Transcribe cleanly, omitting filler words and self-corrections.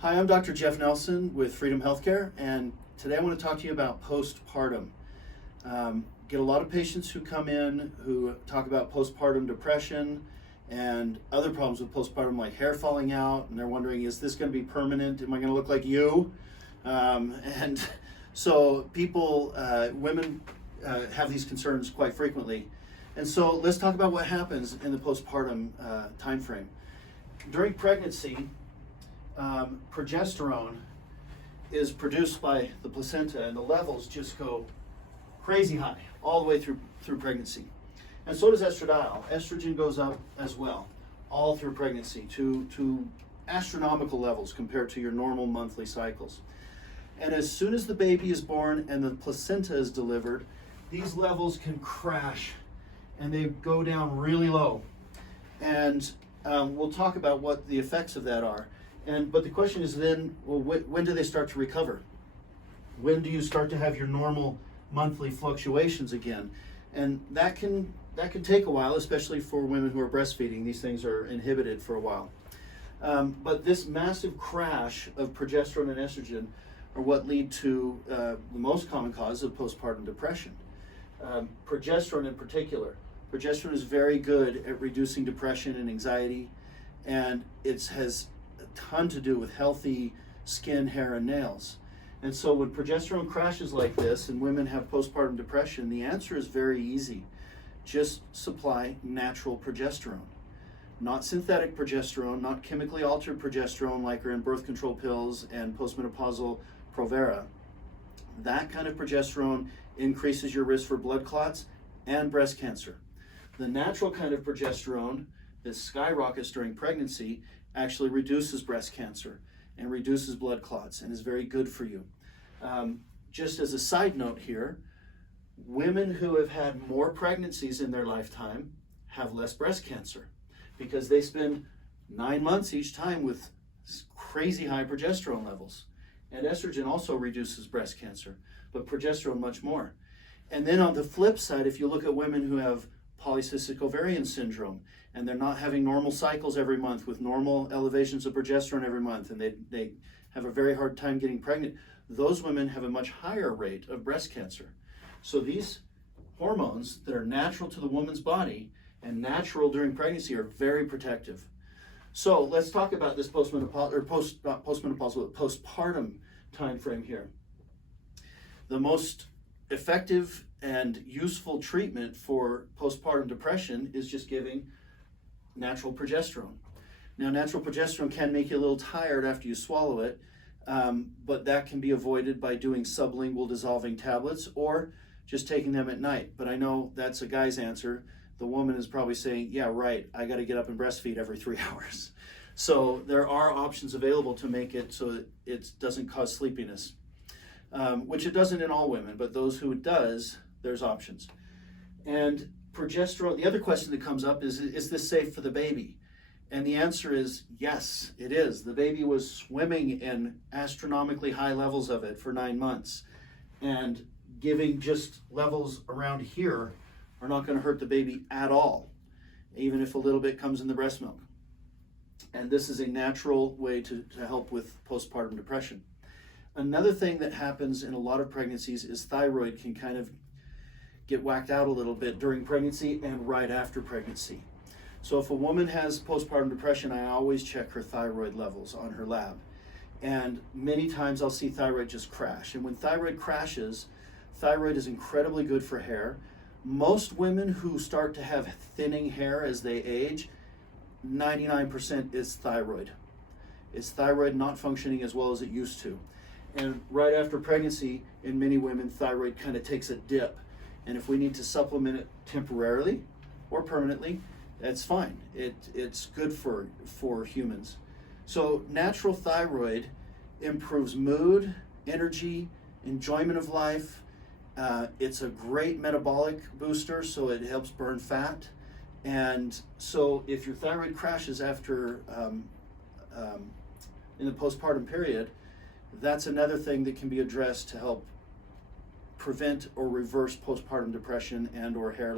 Hi, I'm Dr. Jeff Nelson with Freedom Healthcare, and today I want to talk to you about postpartum. Get a lot of patients who come in who talk about postpartum depression and other problems with postpartum, like hair falling out, and they're wondering, is this going to be permanent? Am I going to look like you? And so women have these concerns quite frequently. And so let's talk about what happens in the postpartum time frame. During pregnancy, progesterone is produced by the placenta, and the levels just go crazy high all the way through pregnancy. And so does estradiol. Estrogen goes up as well, all through pregnancy to astronomical levels compared to your normal monthly cycles. And as soon as the baby is born and the placenta is delivered, these levels can crash and they go down really low. And we'll talk about what the effects of that are. But the question is then, well, when do they start to recover? When do you start to have your normal monthly fluctuations again? And that can take a while, especially for women who are breastfeeding. These things are inhibited for a while. But this massive crash of progesterone and estrogen are what lead to the most common cause of postpartum depression. Progesterone in particular. Progesterone is very good at reducing depression and anxiety, and it has a ton to do with healthy skin, hair, and nails. And so when progesterone crashes like this and women have postpartum depression, the answer is very easy. Just supply natural progesterone. Not synthetic progesterone, not chemically altered progesterone like are in birth control pills and postmenopausal Provera. That kind of progesterone increases your risk for blood clots and breast cancer. The natural kind of progesterone that skyrockets during pregnancy actually reduces breast cancer and reduces blood clots and is very good for you. Just as a side note here, women who have had more pregnancies in their lifetime have less breast cancer because they spend 9 months each time with crazy high progesterone levels. And estrogen also reduces breast cancer, but progesterone much more. And then on the flip side, if you look at women who have polycystic ovarian syndrome and they're not having normal cycles every month with normal elevations of progesterone every month, and they have a very hard time getting pregnant, those women have a much higher rate of breast cancer. So these hormones that are natural to the woman's body and natural during pregnancy are very protective. So let's talk about this postpartum time frame here. The most effective and useful treatment for postpartum depression is just giving natural progesterone. Now, natural progesterone can make you a little tired after you swallow it, but that can be avoided by doing sublingual dissolving tablets or just taking them at night. But I know that's a guy's answer. The woman is probably saying, yeah, right, I got to get up and breastfeed every 3 hours. So there are options available to make it so it doesn't cause sleepiness, which it doesn't in all women, but those who it does, there's options. And progesterone, the other question that comes up is this safe for the baby? And the answer is yes, it is. The baby was swimming in astronomically high levels of it for 9 months. And giving just levels around here are not going to hurt the baby at all, even if a little bit comes in the breast milk. And this is a natural way to help with postpartum depression. Another thing that happens in a lot of pregnancies is thyroid can kind of get whacked out a little bit during pregnancy and right after pregnancy. So if a woman has postpartum depression, I always check her thyroid levels on her lab. And many times I'll see thyroid just crash. And when thyroid crashes, thyroid is incredibly good for hair. Most women who start to have thinning hair as they age, 99% is thyroid. It's thyroid not functioning as well as it used to. And right after pregnancy, in many women, thyroid kind of takes a dip. And if we need to supplement it temporarily or permanently, that's fine. It's good for humans. So natural thyroid improves mood, energy, enjoyment of life. It's a great metabolic booster, so it helps burn fat. And so if your thyroid crashes after in the postpartum period, that's another thing that can be addressed to help prevent or reverse postpartum depression and or hair loss.